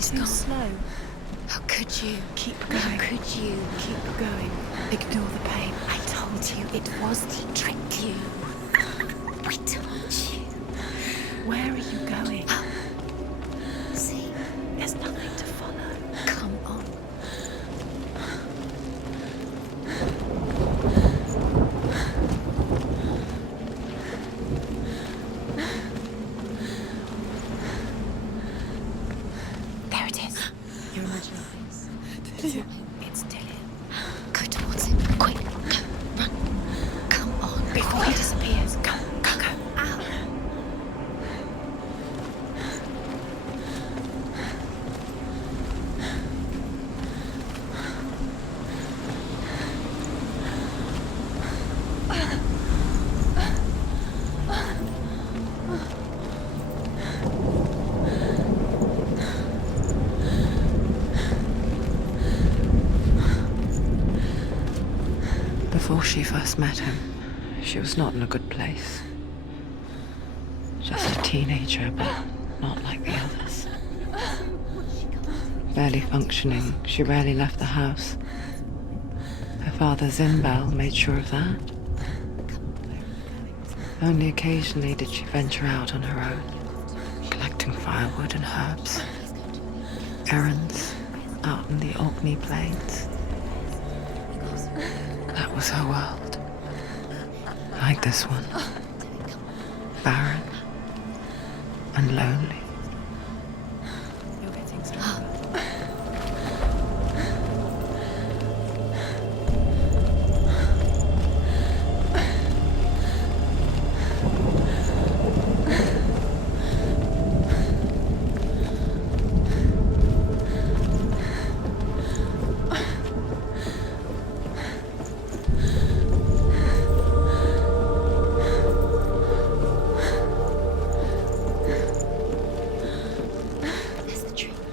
He's too gone. slow. How could you? Keep going. How could you? Keep going. Ignore the pain. I told you it was to trick you. I told you. Where are you going? See? There's nothing to follow. Come on. There it is. Your imagination. It's Dylan. Go towards him. Quick. Go. Run. Come on. Before he disappears. Go. Go. Ow. Before she first met him, she was not in a good place. Just a teenager, but not like the others. Barely functioning, she rarely left the house. Her father, Zimbel, made sure of that. Only occasionally did she venture out on her own, collecting firewood and herbs. Errands out in the Orkney Plains. That was her world. Like this one. Barren and lonely. You're getting stronger.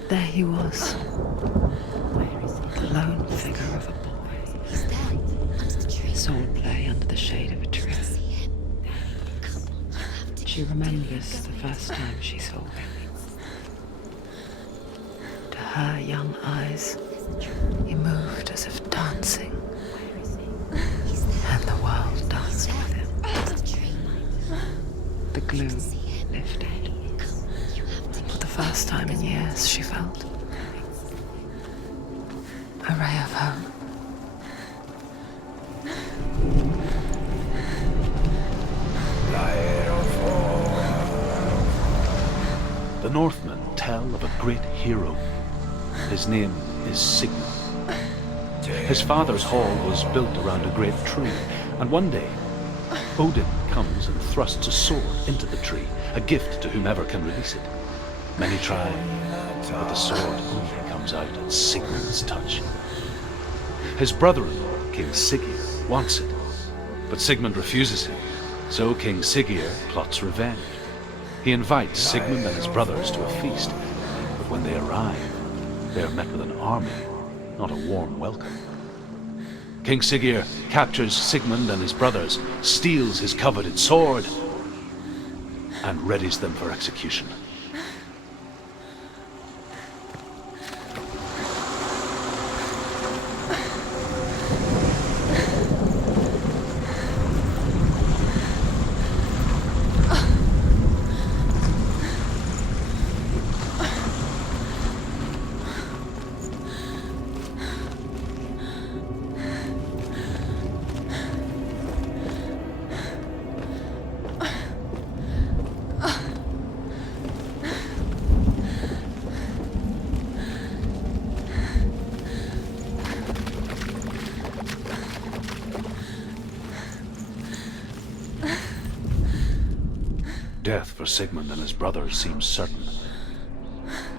There he was, Where is he? the lone figure of a boy. He's there. Under the tree. Swordplay under the shade of a tree. See him. Come on. You have to. She remembers the first time she saw him. To her young eyes, he moved as if dancing, Where is he? He's there. and the world danced with him. Under the tree. The gloom See him. lifted. Come on. You have to. For the first time in years, she felt a ray of hope. The Northmen tell of a great hero. His name is Sigmund. His father's hall was built around a great tree, and one day, Odin comes and thrusts a sword into the tree, a gift to whomever can release it. Many try, but the sword only comes out at Sigmund's touch. His brother-in-law, King Siggeir, wants it, but Sigmund refuses him, so King Siggeir plots revenge. He invites Sigmund and his brothers to a feast, but when they arrive, they are met with an army, not a warm welcome. King Siggeir captures Sigmund and his brothers, steals his coveted sword, and readies them for execution. Death for Sigmund and his brothers seems certain.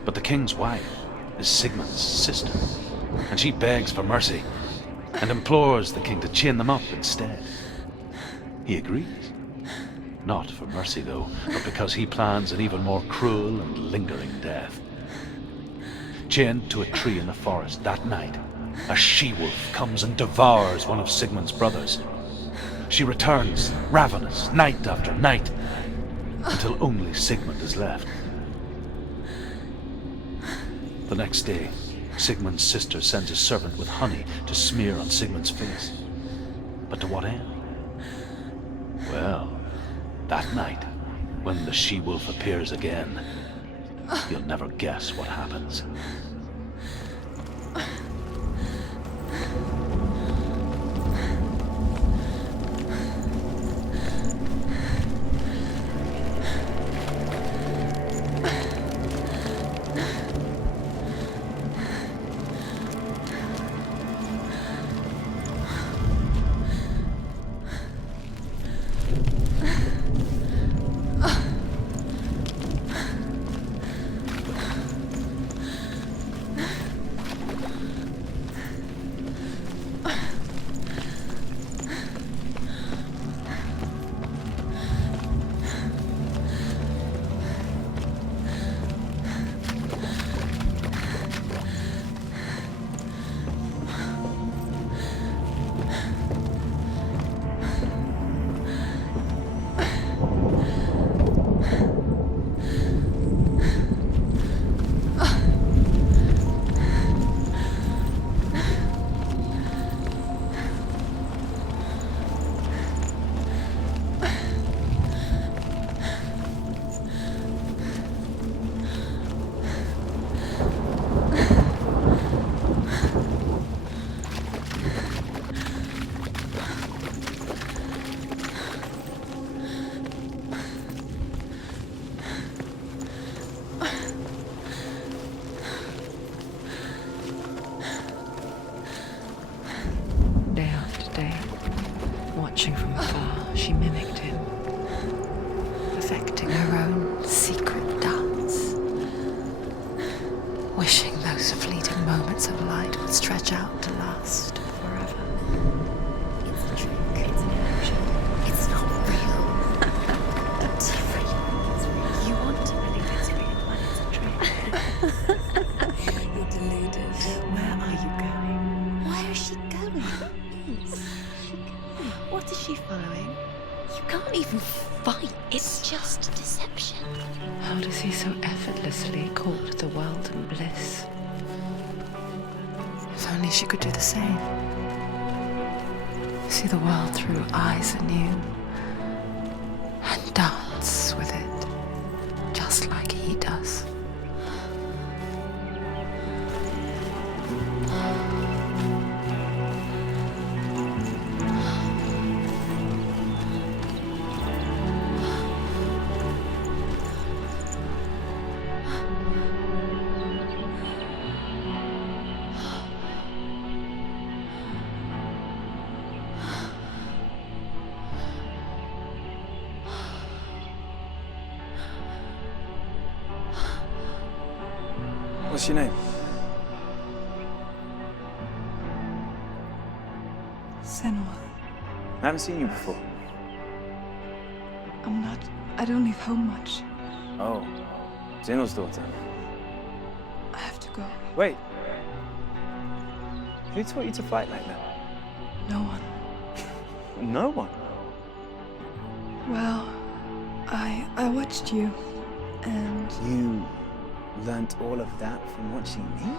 But the king's wife is Sigmund's sister, and she begs for mercy and implores the king to chain them up instead. He agrees. Not for mercy, though, but because he plans an even more cruel and lingering death. Chained to a tree in the forest that night, a she-wolf comes and devours one of Sigmund's brothers. She returns, ravenous, night after night, until only Sigmund is left. The next day, Sigmund's sister sends a servant with honey to smear on Sigmund's face. But to what end? Well, that night, when the she-wolf appears again, you'll never guess what happens. Watching from afar, she mimicked him, perfecting her own secret dance, wishing those fleeting moments of light would stretch out to last forever. It's a trick. It's an illusion. It's not real. It's real. It's real. You want to believe it's real when it's a trick. You're deluded. Where are you going? Where is she going? What is she following? You can't even fight. It's just deception. How does he so effortlessly court the world and bliss? If only she could do the same. See the world through eyes anew and dance with it, just like he does. What's your name? Senua. I haven't seen you before. I don't leave home much. Oh, Zenua's daughter. I have to go. Wait. Who taught you to fight like that? No one. No one. Well, I watched you, and You learnt all of that from watching me?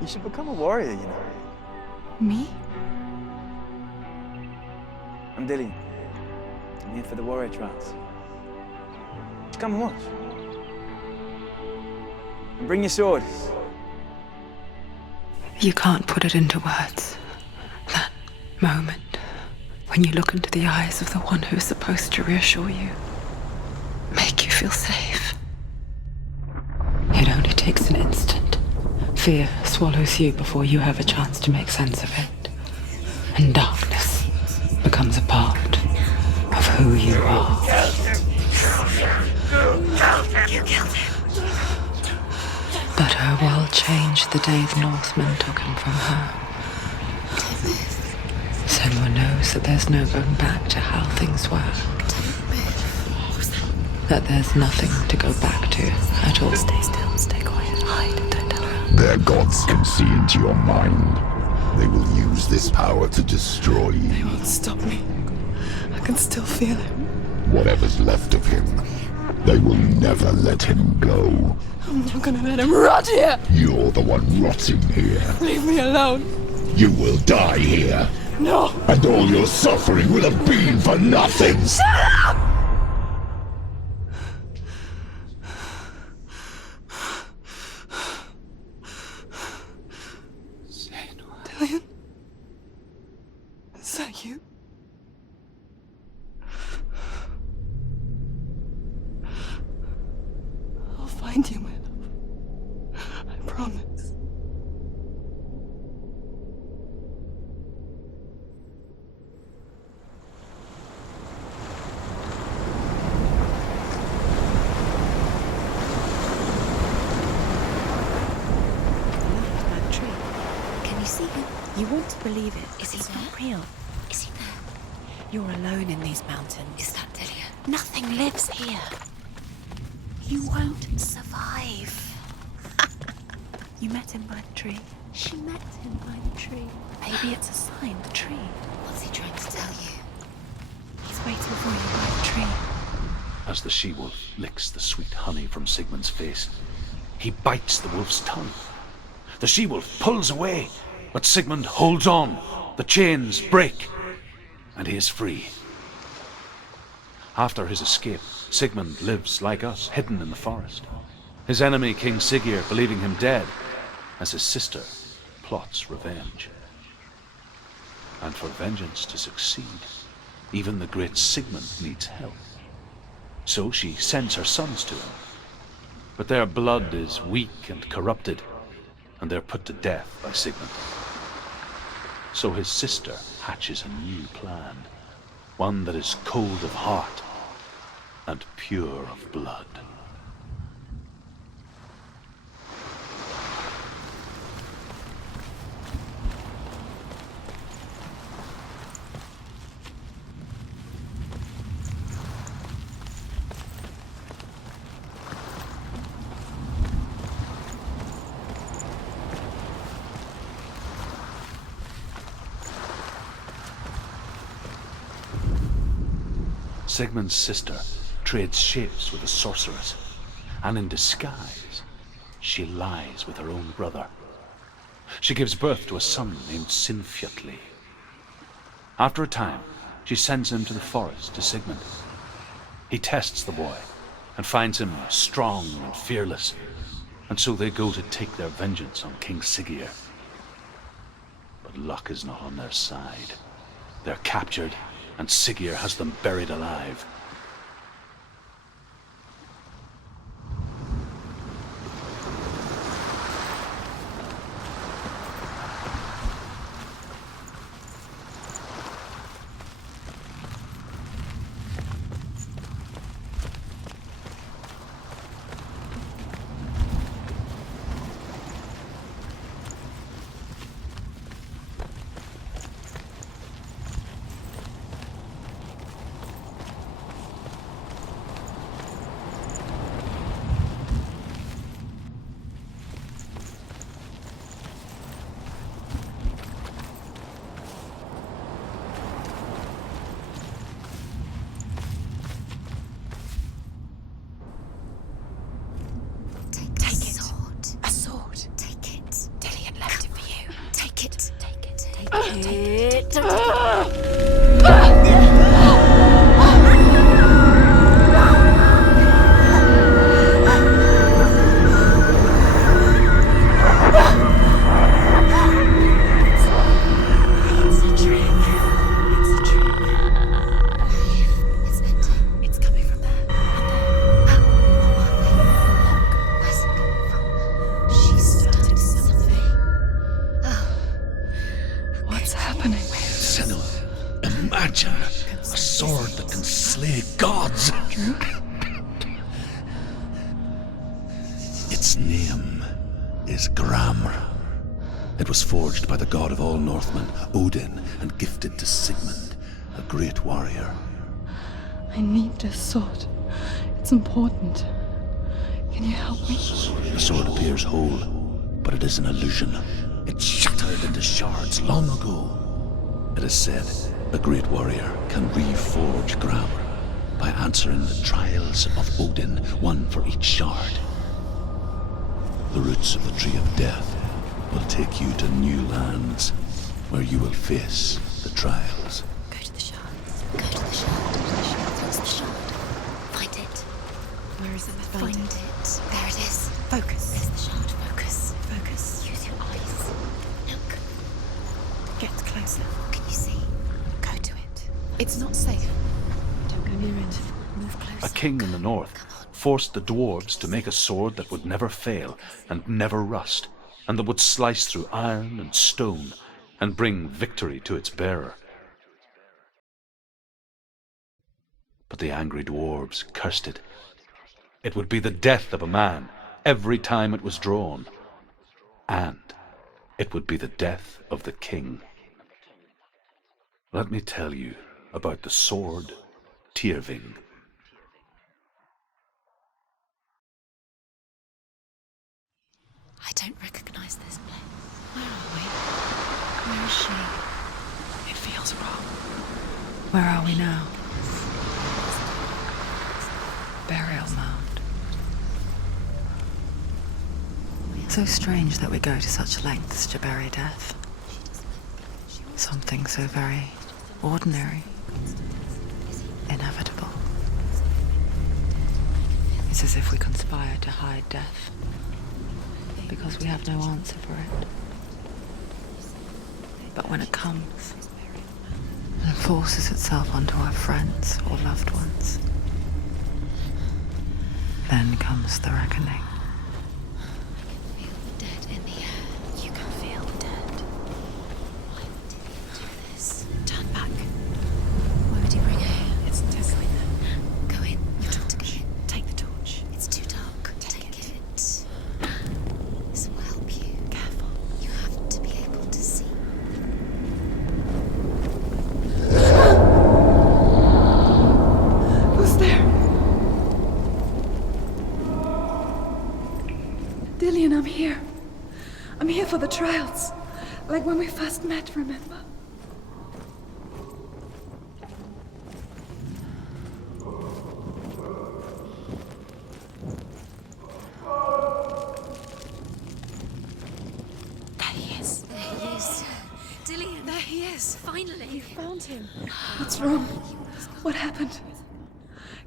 You should become a warrior, you know. me? I'm Dillian. I'm here for the warrior trials. Just come and watch. And bring your sword. You can't put it into words. That moment when you look into the eyes of the one who's supposed to reassure you, make you feel safe. It only takes an instant. Fear swallows you before you have a chance to make sense of it. And darkness becomes a part of who you are. You killed him. But her world changed the day the Northmen took him from her. Senua knows that there's no going back to how things were. That there's nothing to go back to at all. Stay still, stay quiet, hide, don't tell her. Their gods can see into your mind. They will use this power to destroy They you. won't stop me. I can still feel him. Whatever's left of him They will never let him go. I'm not gonna let him rot here! You're the one rotting here. Leave me alone! You will die here. No! And all your suffering will have been for nothing. Dillion? Is that you? I'll find you, my love. I promise. That tree. Can you see him? You want to believe it. Is he It's not there? real. Is he there? You're alone in these mountains. Is that Dillion? Nothing lives here. You won't survive. You met him by the tree. She met him by the tree. Maybe it's a sign, the tree. What's he trying to tell you? He's waiting for you by the tree. As the she-wolf licks the sweet honey from Sigmund's face, he bites the wolf's tongue. The she-wolf pulls away, but Sigmund holds on. The chains break, and he is free. After his escape, Sigmund lives like us, hidden in the forest. His enemy, King Siggeir, believing him dead, as his sister plots revenge. And for vengeance to succeed, even the great Sigmund needs help. So she sends her sons to him. But their blood is weak and corrupted, and they're put to death by Sigmund. So his sister hatches a new plan, one that is cold of heart and pure of blood. Sigmund's sister trades shapes with a sorceress, and in disguise, she lies with her own brother. She gives birth to a son named Sinfjotli. After a time, she sends him to the forest to Sigmund. He tests the boy and finds him strong and fearless, and so they go to take their vengeance on King Siggeir. But luck is not on their side. They're captured, and Siggeir has them buried alive. Take the sword. A sword. Take it. Dillion left it for you. Take it. Take it. Take Take it. It's a trick. It's a trick. It's ending. It's coming from there. Where's it coming from? She started something. What's happening? Senua, imagine a sword that can slay gods. Its name is Gramr. It was forged by the god of all Northmen, Odin, and gifted to Sigmund, a great warrior. I need this sword. It's important. Can you help me? The sword appears whole, but it is an illusion. It shattered into shards long ago. It is said a great warrior can reforge Gramr, by answering the trials of Odin, one for each shard. The roots of the Tree of Death will take you to new lands where you will face the trials. Go to the shard. Go to the shard. What's the shard? Find it. Where is it? Find it. There it is. Focus. There's the shard. Focus. Focus. Use your eyes. Look. Get closer. What can you see? Go to it. It's not safe. Don't go near it. Move closer. A king in the north forced the dwarves to make a sword that would never fail and never rust, and that would slice through iron and stone and bring victory to its bearer. But the angry dwarves cursed it. It would be the death of a man every time it was drawn, and it would be the death of the king. Let me tell you about the sword Tyrving. I don't recognize this place. Where are we? Where is she? It feels wrong. Where are we now? Burial mound. So strange that we go to such lengths to bury death. Something so very ordinary, inevitable. It's as if we conspire to hide death, because we have no answer for it. But when it comes and forces itself onto our friends or loved ones, then comes the reckoning. Feel the dead in the air. You can feel the dead. Why would he do this? Turn back. Why would he bring her here? It's go in there. Go in. You've got to go in. Take the torch. It's too dark. Take it. This will help you. Careful. You have to be able to see. Who's there? Dillian, I'm here. I'm here for the trials. Like when we first met, remember? There he is. There he is. Dillian. There he is. Finally. Found him. What's wrong? What happened?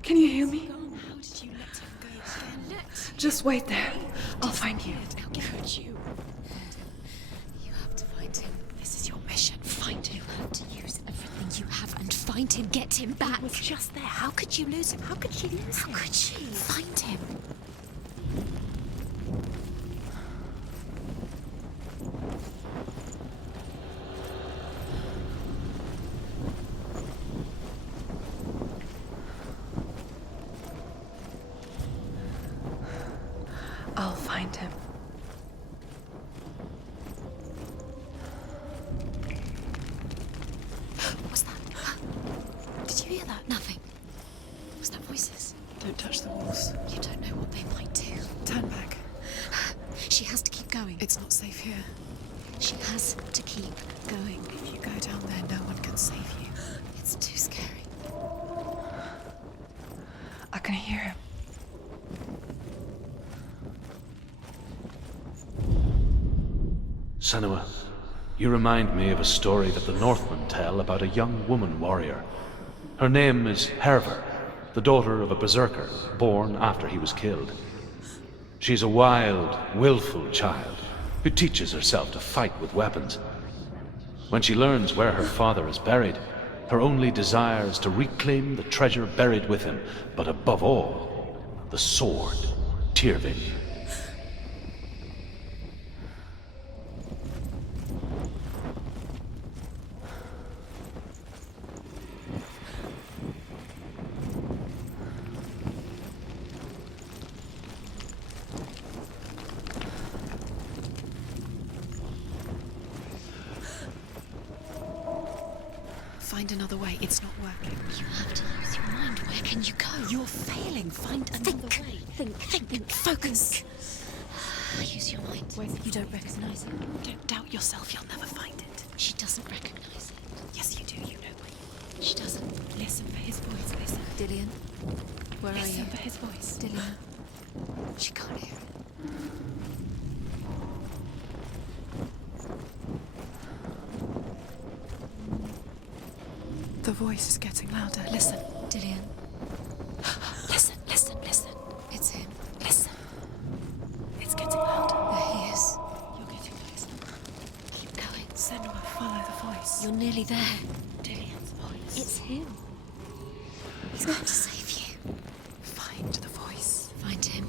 Can you hear me? How did you let him go? Just wait there. I'll find you. How could you? You have to find him. This is your mission. Find him. You have to use everything you have and find him. Get him back. He was just there. How could you lose him? How could you lose him? How could she? Find him. I'll find him. What was that? Did you hear that? Nothing. Was that voices? Don't touch the walls. You don't know what they might do. Turn back. She has to keep going. It's not safe here. She has to keep going. If you go down there, no one can save you. It's too scary. I can hear him. Senua, you remind me of a story that the Northmen tell about a young woman warrior. Her name is Hervor, the daughter of a berserker born after he was killed. She's a wild, willful child who teaches herself to fight with weapons. When she learns where her father is buried, her only desire is to reclaim the treasure buried with him, but above all, the sword, Tyrving. Find another way. It's not working. You have to use your mind. Where can you go? You're failing. Find another way. Think. Focus. Use your mind. You don't recognize it. Don't doubt yourself. You'll never find it. She doesn't recognize it. Yes, you do. You know. She doesn't. Listen for his voice. Listen. Dillian, Where are you? Listen for his voice. Dillian. She can't hear it. The voice is getting louder. Listen. Dillian. Listen, listen, listen. It's him. Listen. It's getting louder. There he is. You're getting closer. Keep going. Senua, follow the voice. You're nearly there. Dillian's voice. It's him. He's come to save you. Find the voice. Find him.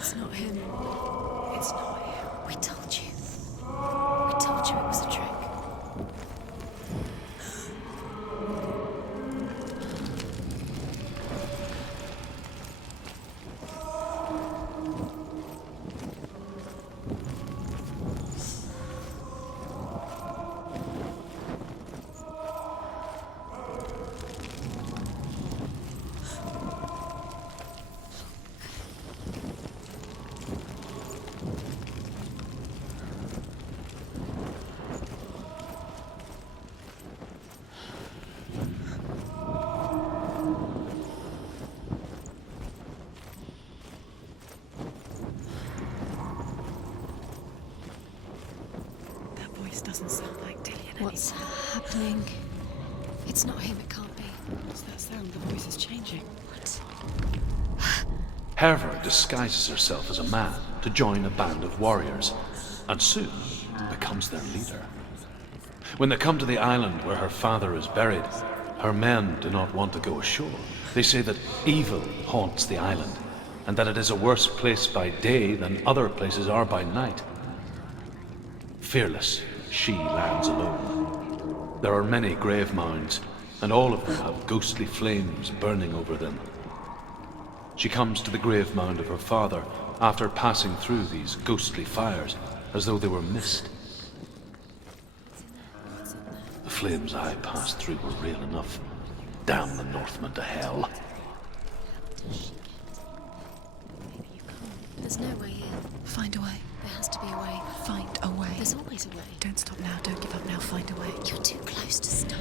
It's not him. It's not him. We told you. We told you it was a trick. That voice doesn't sound like Dillian What's anymore. happening? It's not him, it can't be. What's that sound? The voice is changing. What? Hervor disguises herself as a man to join a band of warriors, and soon becomes their leader. When they come to the island where her father is buried, her men do not want to go ashore. They say that evil haunts the island, and that it is a worse place by day than other places are by night. Fearless, she lands alone. There are many grave mounds, and all of them have ghostly flames burning over them. She comes to the grave mound of her father after passing through these ghostly fires, as though they were mist. The flames I passed through were real enough. Damn the Northmen to hell. There's no way in. Find a way. There has to be a way. Find a way. There's always a way. Don't stop now. Don't give up now. Find a way. You're too close to stop.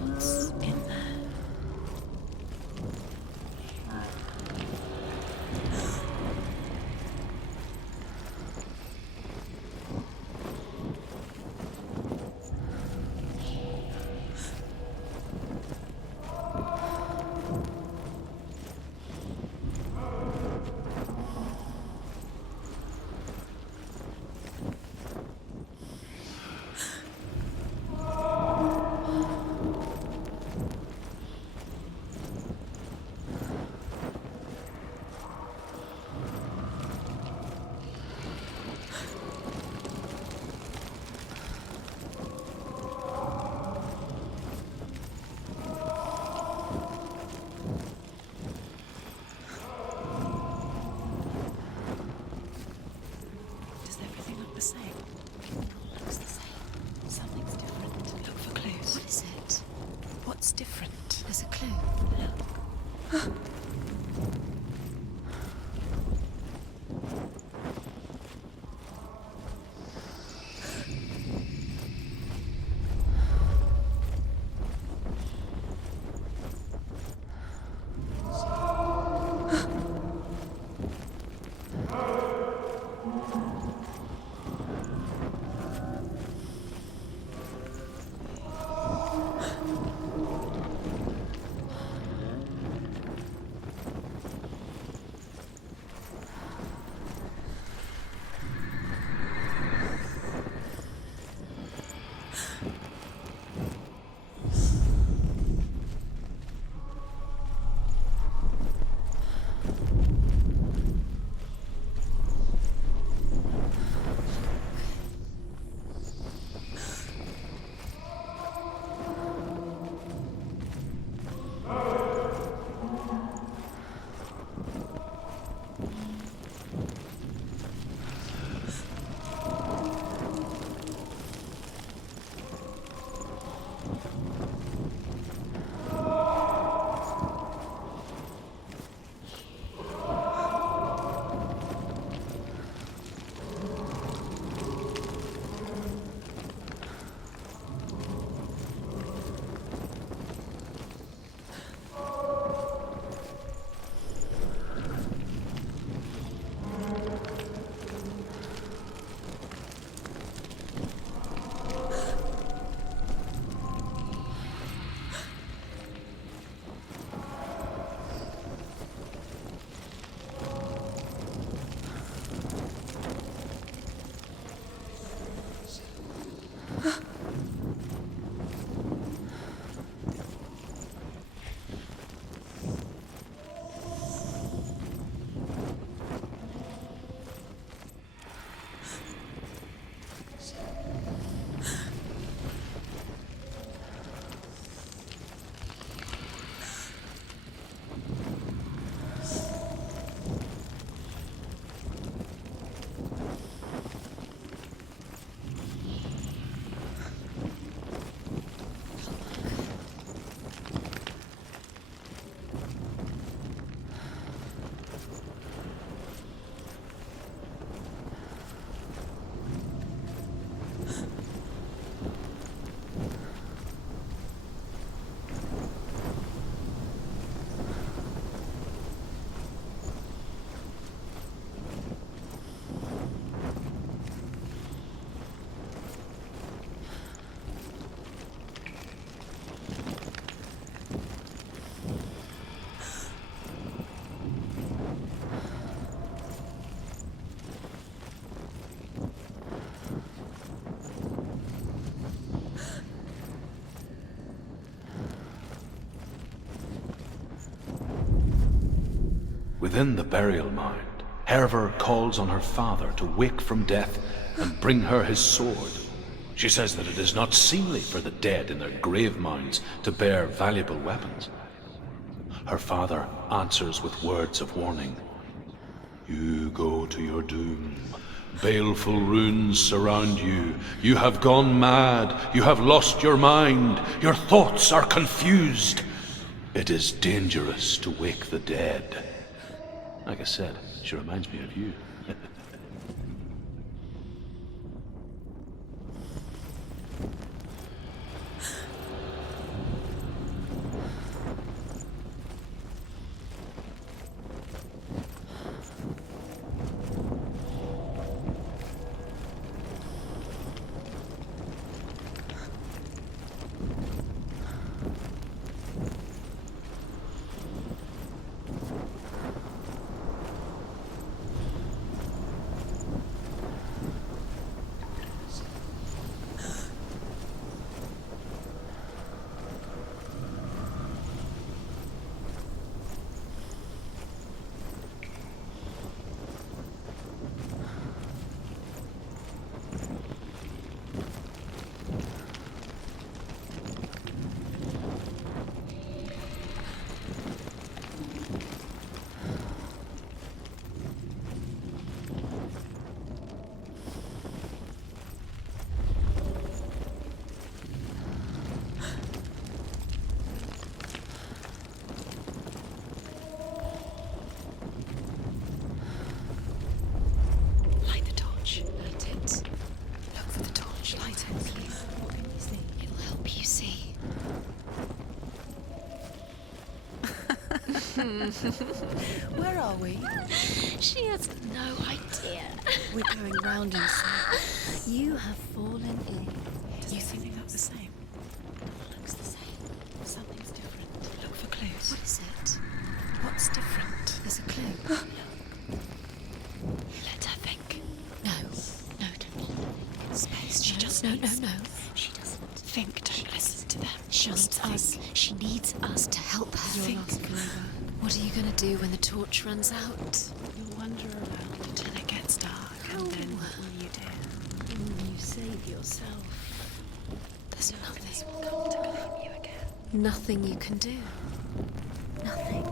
What's in there? Does everything look the same? Looks the same. Something's different. Look for clues. What is it? What's different? There's a clue. Within the burial mound, Hervor calls on her father to wake from death and bring her his sword. She says that it is not seemly for the dead in their grave mounds to bear valuable weapons. Her father answers with words of warning. You go to your doom. Baleful runes surround you. You have gone mad. You have lost your mind. Your thoughts are confused. It is dangerous to wake the dead. Like I said, she reminds me of you. Where are we? She has no idea. We're going round in circles. You have fallen ill. Do you think they look the same? Looks the same. Something's different. Look for clues. What is it? What's different? There's a clue. Let her think. No. No, don't. Space. She just no. She doesn't. Think, don't listen to them. She needs us. She needs us to help her. You'll Think. last forever. What are you going to do when the torch runs out? You'll wander around until it gets dark, and then what will you do? You save yourself. There's nothing. Will come to claim you again. Nothing you can do. Nothing.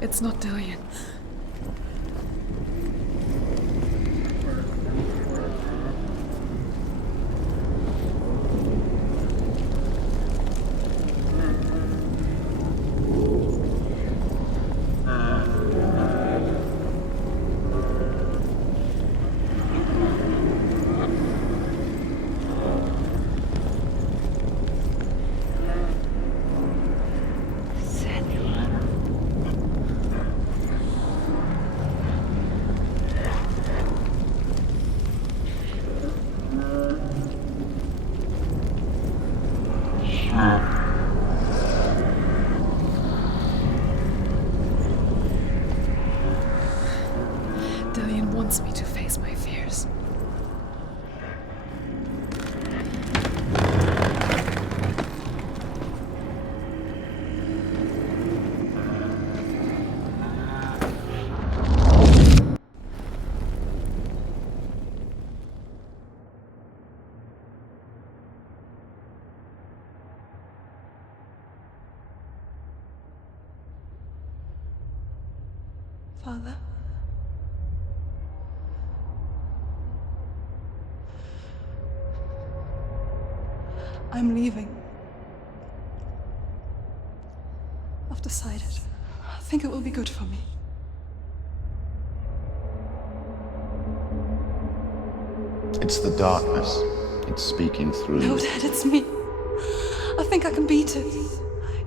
It's not Dillian. wants me to face my fears. Father? I'm leaving. I've decided. I think it will be good for me. It's the darkness. It's speaking through. No, Dad, it's me. I think I can beat it.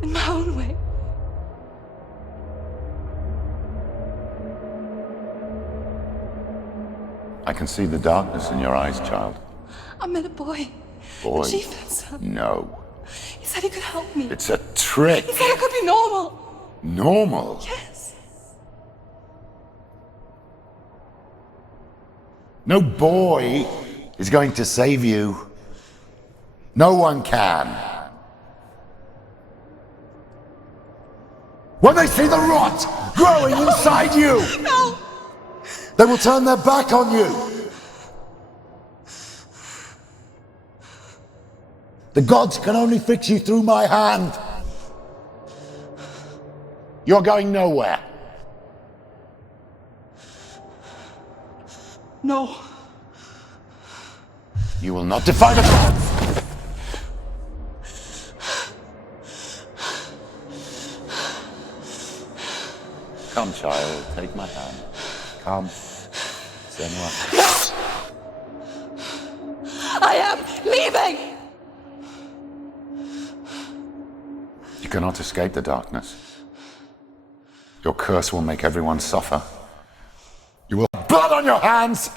In my own way. I can see the darkness in your eyes, child. I met a boy. Boy. The chief and son. No. He said he could help me. It's a trick. He said I could be normal. Normal? Yes. No boy is going to save you. No one can. When they see the rot growing inside you, No! they will turn their back on you. The gods can only fix you through my hand. You're going nowhere. No. You will not defy the gods. Come, child, take my hand. Come. Senua. I am leaving! You cannot escape the darkness. Your curse will make everyone suffer. You will have blood on your hands!